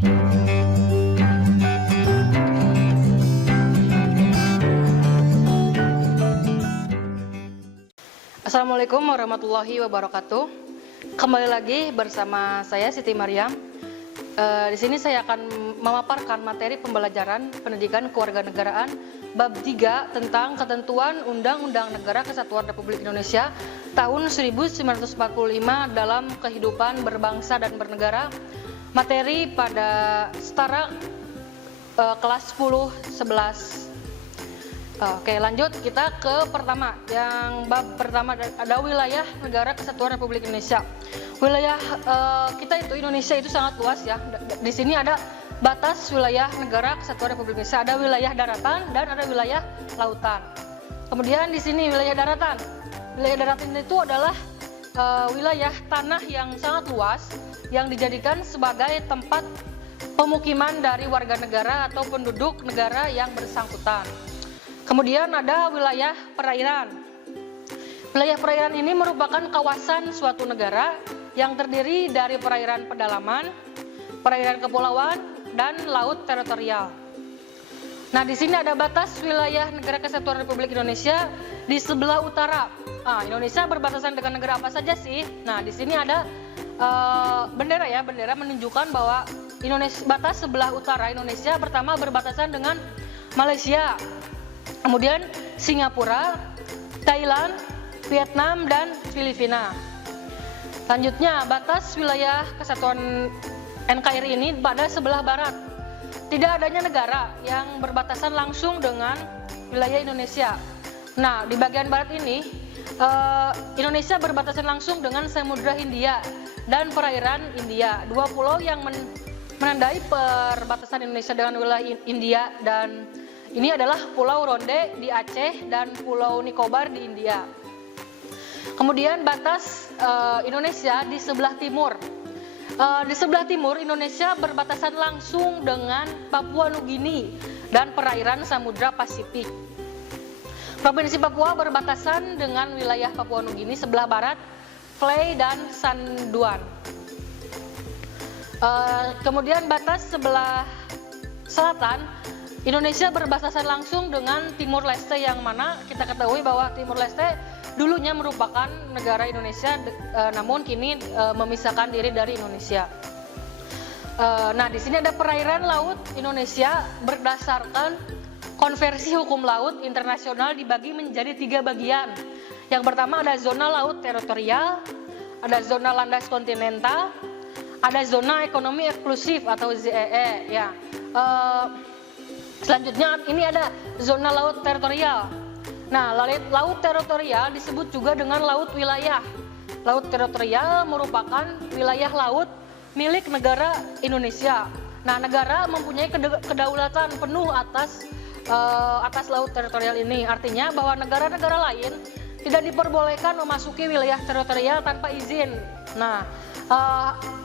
Assalamualaikum warahmatullahi wabarakatuh. Kembali lagi bersama saya Siti Maryam. Di sini saya akan memaparkan materi pembelajaran pendidikan kewarganegaraan bab 3 tentang ketentuan Undang-Undang Negara Kesatuan Republik Indonesia tahun 1945 dalam kehidupan berbangsa dan bernegara. Materi pada setara kelas 10 11. Oke, lanjut kita ke pertama. Yang bab pertama ada wilayah negara kesatuan Republik Indonesia. Wilayah kita itu Indonesia itu sangat luas ya. Di sini ada batas wilayah negara kesatuan Republik Indonesia, ada wilayah daratan dan ada wilayah lautan. Kemudian di sini wilayah daratan. Wilayah daratan itu adalah wilayah tanah yang sangat luas yang dijadikan sebagai tempat pemukiman dari warga negara atau penduduk negara yang bersangkutan. Kemudian ada wilayah perairan. Wilayah perairan ini merupakan kawasan suatu negara yang terdiri dari perairan pedalaman, perairan kepulauan, dan laut teritorial. Nah, di sini ada batas wilayah negara kesatuan Republik Indonesia di sebelah utara. Indonesia berbatasan dengan negara apa saja sih? Nah, di sini ada bendera ya, bendera menunjukkan bahwa Indonesia batas sebelah utara Indonesia pertama berbatasan dengan Malaysia. Kemudian Singapura, Thailand, Vietnam, dan Filipina. Selanjutnya, batas wilayah kesatuan NKRI ini pada sebelah barat. Tidak adanya negara yang berbatasan langsung dengan wilayah Indonesia. Nah, di bagian barat ini, Indonesia berbatasan langsung dengan Samudra Hindia dan perairan India. Dua pulau yang menandai perbatasan Indonesia dengan wilayah India, dan ini adalah Pulau Ronde di Aceh dan Pulau Nicobar di India. Kemudian batas Indonesia di sebelah timur. Di sebelah timur Indonesia berbatasan langsung dengan Papua Nugini dan perairan Samudra Pasifik. Provinsi Papua berbatasan dengan wilayah Papua Nugini sebelah barat, Flay dan Sanduan. Kemudian batas sebelah selatan Indonesia berbatasan langsung dengan Timur Leste, yang mana kita ketahui bahwa Timur Leste dulunya merupakan negara Indonesia, namun kini memisahkan diri dari Indonesia. Nah, di sini ada perairan laut Indonesia berdasarkan konversi hukum laut internasional dibagi menjadi 3 bagian. Yang pertama ada zona laut teritorial, ada zona landas kontinental, ada zona ekonomi eksklusif atau ZEE ya. Selanjutnya ini ada zona laut teritorial. Nah, laut teritorial disebut juga dengan laut wilayah. Laut teritorial merupakan wilayah laut milik negara Indonesia. Nah, negara mempunyai kedaulatan penuh atas laut teritorial ini. Artinya bahwa negara-negara lain tidak diperbolehkan memasuki wilayah teritorial tanpa izin. Nah,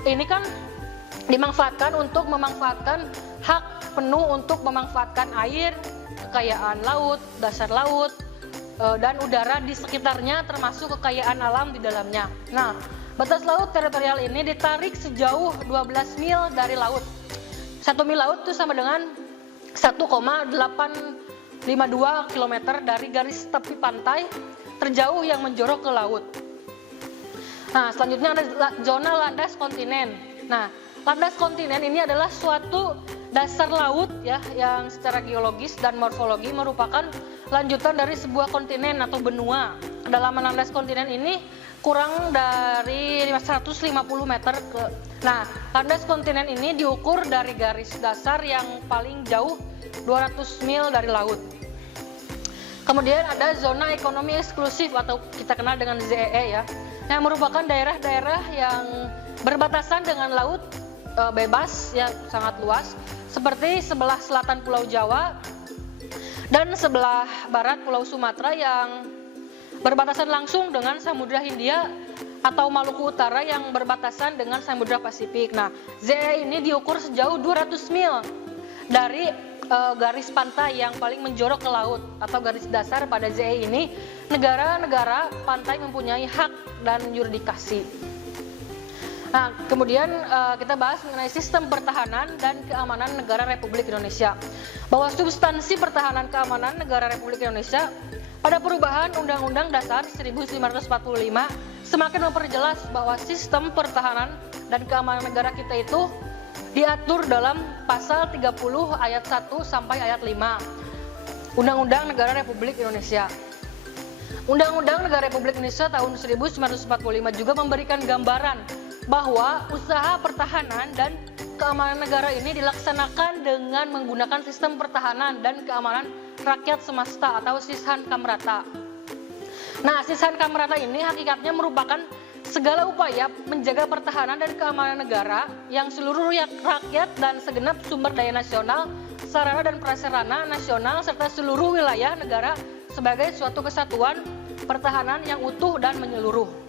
ini kan dimanfaatkan untuk memanfaatkan hak penuh untuk memanfaatkan air, kekayaan laut, dasar laut, dan udara di sekitarnya, termasuk kekayaan alam di dalamnya. Nah, batas laut teritorial ini ditarik sejauh 12 mil dari laut. 1 mil laut itu sama dengan 1,852 km dari garis tepi pantai terjauh yang menjorok ke laut. Nah, selanjutnya ada zona landas kontinen. Nah, landas kontinen ini adalah suatu dasar laut ya yang secara geologis dan morfologi merupakan lanjutan dari sebuah kontinen atau benua. Kedalaman landas kontinen ini kurang dari 150 meter ke. Nah, landas kontinen ini diukur dari garis dasar yang paling jauh 200 mil dari laut. Kemudian ada zona ekonomi eksklusif atau kita kenal dengan ZEE ya, yang merupakan daerah-daerah yang berbatasan dengan laut bebas ya, sangat luas, seperti sebelah selatan Pulau Jawa dan sebelah barat Pulau Sumatera yang berbatasan langsung dengan Samudra Hindia, atau Maluku Utara yang berbatasan dengan Samudra Pasifik. Nah, ZEE ini diukur sejauh 200 mil dari garis pantai yang paling menjorok ke laut atau garis dasar. Pada ZEE ini negara-negara pantai mempunyai hak dan yurisdiksi. Nah, kemudian kita bahas mengenai sistem pertahanan dan keamanan negara Republik Indonesia. Bahwa substansi pertahanan keamanan negara Republik Indonesia pada perubahan Undang-Undang Dasar 1945 semakin memperjelas bahwa sistem pertahanan dan keamanan negara kita itu diatur dalam pasal 30 ayat 1 sampai ayat 5 Undang-Undang Negara Republik Indonesia. Undang-Undang Negara Republik Indonesia tahun 1945 juga memberikan gambaran bahwa usaha pertahanan dan keamanan negara ini dilaksanakan dengan menggunakan sistem pertahanan dan keamanan rakyat semesta atau Sishan Kamrata. Nah, Sishan Kamrata ini hakikatnya merupakan segala upaya menjaga pertahanan dan keamanan negara yang seluruh rakyat dan segenap sumber daya nasional, sarana dan prasarana nasional serta seluruh wilayah negara sebagai suatu kesatuan pertahanan yang utuh dan menyeluruh.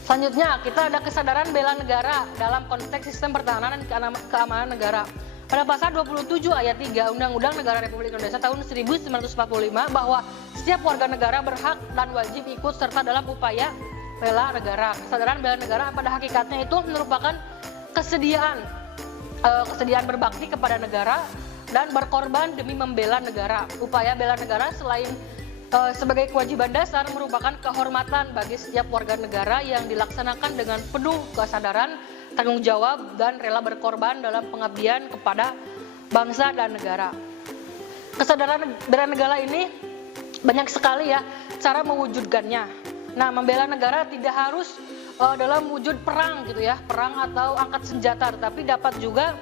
Selanjutnya, kita ada kesadaran bela negara dalam konteks sistem pertahanan dan keamanan negara. Pada pasal 27 ayat 3 Undang-Undang Negara Republik Indonesia tahun 1945 bahwa setiap warga negara berhak dan wajib ikut serta dalam upaya bela negara. Kesadaran bela negara pada hakikatnya itu merupakan kesediaan berbakti kepada negara dan berkorban demi membela negara. Upaya bela negara selain sebagai kewajiban dasar merupakan kehormatan bagi setiap warga negara yang dilaksanakan dengan penuh kesadaran, tanggung jawab, dan rela berkorban dalam pengabdian kepada bangsa dan negara. Kesadaran bela negara ini banyak sekali ya cara mewujudkannya. Nah, membela negara tidak harus dalam wujud perang gitu ya, perang atau angkat senjata, tetapi dapat juga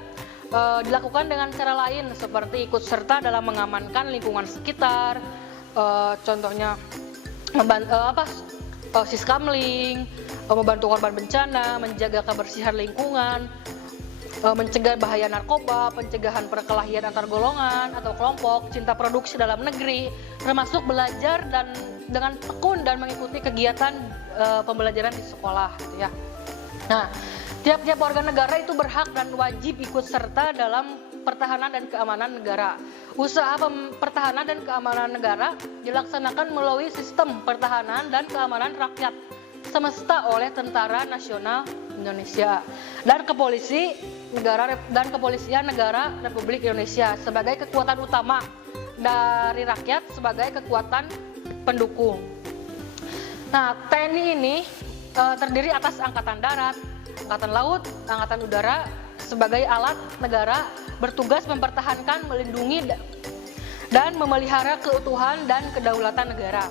dilakukan dengan cara lain seperti ikut serta dalam mengamankan lingkungan sekitar. Contohnya siskamling, membantu korban bencana, menjaga kebersihan lingkungan, mencegah bahaya narkoba, pencegahan perkelahian antar golongan atau kelompok, cinta produksi dalam negeri, termasuk belajar dan dengan tekun dan mengikuti kegiatan pembelajaran di sekolah gitu ya. Nah, tiap-tiap warga negara itu berhak dan wajib ikut serta dalam pertahanan dan keamanan negara. Usaha pertahanan dan keamanan negara dilaksanakan melalui sistem pertahanan dan keamanan rakyat semesta oleh Tentara Nasional Indonesia dan Kepolisian Negara Republik Indonesia sebagai kekuatan utama dari rakyat sebagai kekuatan pendukung. Nah, TNI ini terdiri atas Angkatan Darat, Angkatan Laut, Angkatan Udara sebagai alat negara bertugas mempertahankan, melindungi, dan memelihara keutuhan dan kedaulatan negara.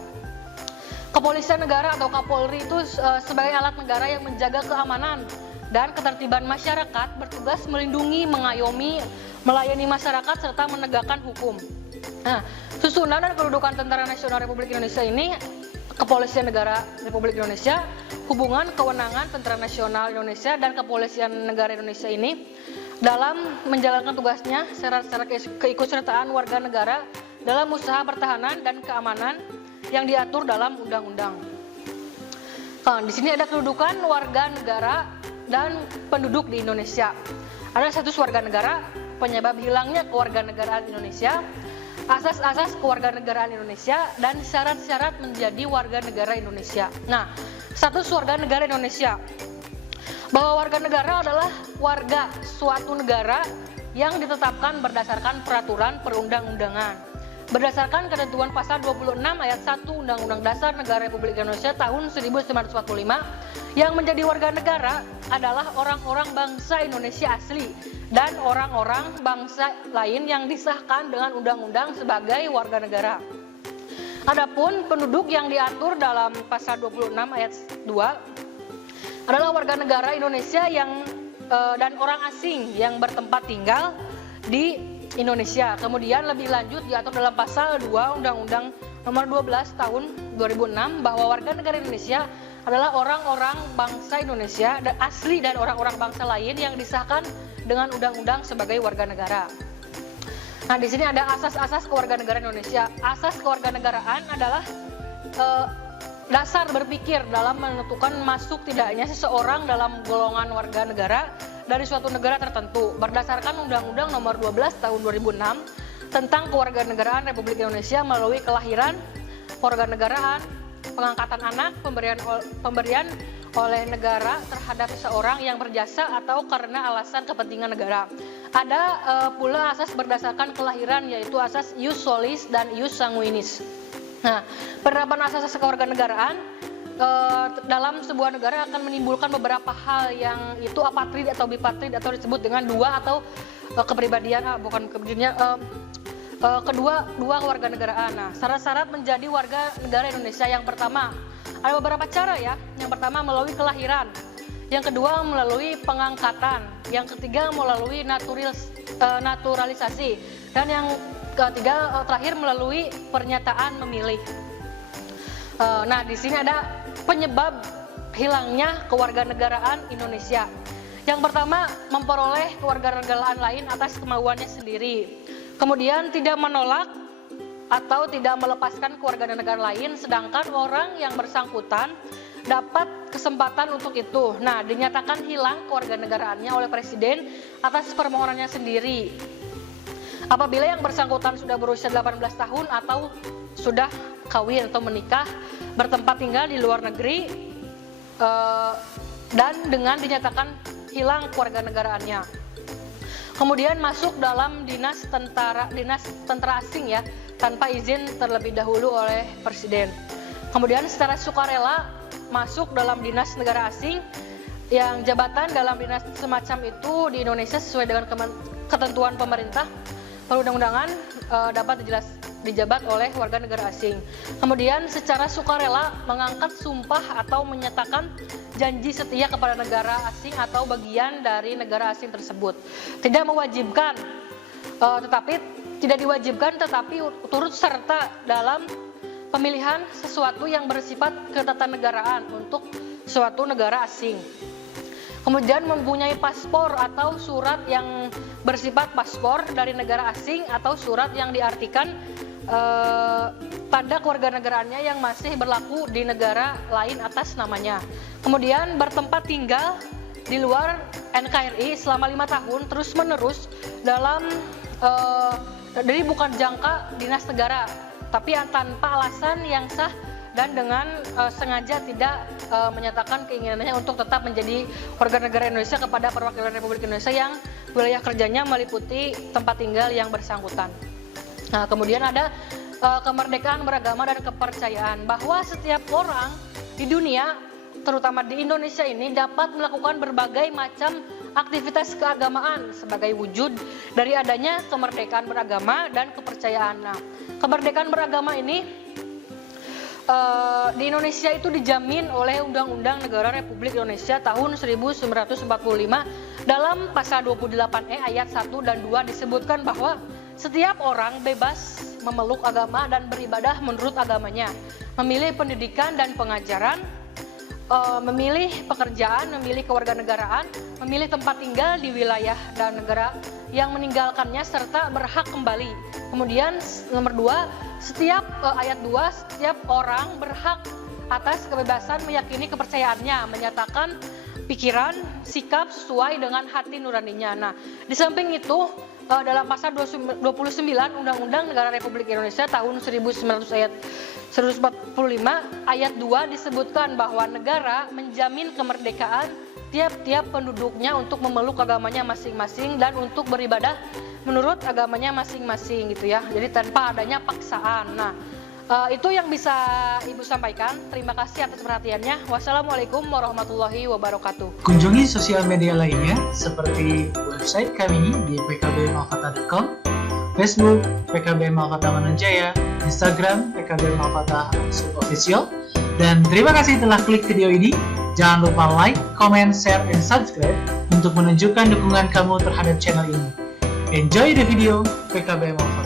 Kepolisian negara atau Kapolri itu sebagai alat negara yang menjaga keamanan dan ketertiban masyarakat, bertugas melindungi, mengayomi, melayani masyarakat, serta menegakkan hukum. Nah, susunan dan kedudukan Tentara Nasional Republik Indonesia ini, Kepolisian Negara Republik Indonesia, hubungan kewenangan Tentara Nasional Indonesia dan Kepolisian Negara Indonesia ini dalam menjalankan tugasnya secara keikutsertaan warga negara dalam usaha pertahanan dan keamanan yang diatur dalam undang-undang. Nah, di sini ada kedudukan warga negara dan penduduk di Indonesia. Ada status warga negara, penyebab hilangnya kewarganegaraan Indonesia, asas-asas kewarganegaraan Indonesia, dan syarat-syarat menjadi warga negara Indonesia. Nah, status warga negara Indonesia, bahwa warga negara adalah warga suatu negara yang ditetapkan berdasarkan peraturan perundang-undangan. Berdasarkan ketentuan pasal 26 ayat 1 Undang-Undang Dasar Negara Republik Indonesia tahun 1945, yang menjadi warga negara adalah orang-orang bangsa Indonesia asli dan orang-orang bangsa lain yang disahkan dengan undang-undang sebagai warga negara. Adapun penduduk yang diatur dalam pasal 26 ayat 2 adalah warga negara Indonesia dan orang asing yang bertempat tinggal di Indonesia. Kemudian lebih lanjut diatur dalam pasal 2 Undang-Undang Nomor 12 Tahun 2006 bahwa warga negara Indonesia adalah orang-orang bangsa Indonesia dan asli dan orang-orang bangsa lain yang disahkan dengan undang-undang sebagai warga negara. Nah, di sini ada asas-asas kewarganegaraan Indonesia. Asas kewarganegaraan adalah dasar berpikir dalam menentukan masuk tidaknya seseorang dalam golongan warga negara dari suatu negara tertentu berdasarkan Undang-Undang Nomor 12 Tahun 2006 tentang Kewarganegaraan Republik Indonesia melalui kelahiran, kewarganegaraan, pengangkatan anak, pemberian oleh negara terhadap seseorang yang berjasa atau karena alasan kepentingan negara. Ada pula asas berdasarkan kelahiran, yaitu asas ius solis dan ius sanguinis. Nah, penerapan asas kewarganegaraan dalam sebuah negara akan menimbulkan beberapa hal yang itu apatrid atau bipatrid atau disebut dengan dua atau kepribadian, dua kewarganegaraan. Nah, syarat-syarat menjadi warga negara Indonesia yang pertama, ada beberapa cara ya. Yang pertama melalui kelahiran, yang kedua melalui pengangkatan, yang ketiga melalui naturalisasi, dan yang ketiga terakhir melalui pernyataan memilih. Nah, di sini ada penyebab hilangnya kewarganegaraan Indonesia. Yang pertama, memperoleh kewarganegaraan lain atas kemauannya sendiri. Kemudian tidak menolak atau tidak melepaskan kewarganegaraan lain, sedangkan orang yang bersangkutan dapat kesempatan untuk itu. Nah, dinyatakan hilang kewarganegaraannya oleh presiden atas permohonannya sendiri. Apabila yang bersangkutan sudah berusia 18 tahun atau sudah kawin atau menikah, bertempat tinggal di luar negeri, dan dengan dinyatakan hilang kewarganegaraannya. Kemudian masuk dalam dinas tentara asing ya, tanpa izin terlebih dahulu oleh presiden. Kemudian secara sukarela masuk dalam dinas negara asing, yang jabatan dalam dinas semacam itu di Indonesia sesuai dengan ketentuan pemerintah perundang-undangan dapat dijabat oleh warga negara asing. Kemudian secara sukarela mengangkat sumpah atau menyatakan janji setia kepada negara asing atau bagian dari negara asing tersebut. Tidak diwajibkan tetapi turut serta dalam pemilihan sesuatu yang bersifat ketatanegaraan untuk suatu negara asing. Kemudian mempunyai paspor atau surat yang bersifat paspor dari negara asing atau surat yang diartikan tanda kewarganegaraannya yang masih berlaku di negara lain atas namanya. Kemudian bertempat tinggal di luar NKRI selama 5 tahun terus menerus dalam jadi bukan jangka dinas negara, tapi tanpa alasan yang sah dan dengan sengaja tidak menyatakan keinginannya untuk tetap menjadi warga negara Indonesia kepada perwakilan Republik Indonesia yang wilayah kerjanya meliputi tempat tinggal yang bersangkutan. Nah, kemudian ada kemerdekaan beragama dan kepercayaan, bahwa setiap orang di dunia, terutama di Indonesia ini, dapat melakukan berbagai macam aktivitas keagamaan sebagai wujud dari adanya kemerdekaan beragama dan kepercayaan. Nah, kemerdekaan beragama ini di Indonesia itu dijamin oleh Undang-Undang Negara Republik Indonesia tahun 1945 dalam pasal 28E ayat 1 dan 2 disebutkan bahwa setiap orang bebas memeluk agama dan beribadah menurut agamanya, memilih pendidikan dan pengajaran, memilih pekerjaan, memilih kewarganegaraan, memilih tempat tinggal di wilayah dan negara yang meninggalkannya, serta berhak kembali. Kemudian nomor 2, ayat 2, setiap orang berhak atas kebebasan meyakini kepercayaannya, menyatakan pikiran, sikap sesuai dengan hati nuraninya. Nah, di samping itu dalam pasal 29 Undang-Undang Negara Republik Indonesia tahun 1945 ayat 2 disebutkan bahwa negara menjamin kemerdekaan tiap-tiap penduduknya untuk memeluk agamanya masing-masing dan untuk beribadah menurut agamanya masing-masing gitu ya. Jadi tanpa adanya paksaan. Nah, itu yang bisa Ibu sampaikan. Terima kasih atas perhatiannya. Wassalamualaikum warahmatullahi wabarakatuh. Kunjungi sosial media lainnya seperti website kami di pkbmalkata.com, Facebook PKB Malkata Mananjaya, Instagram PKB Malkata _official. Dan terima kasih telah klik video ini. Jangan lupa like, comment, share, and subscribe untuk menunjukkan dukungan kamu terhadap channel ini. Enjoy the video PKB Malkata.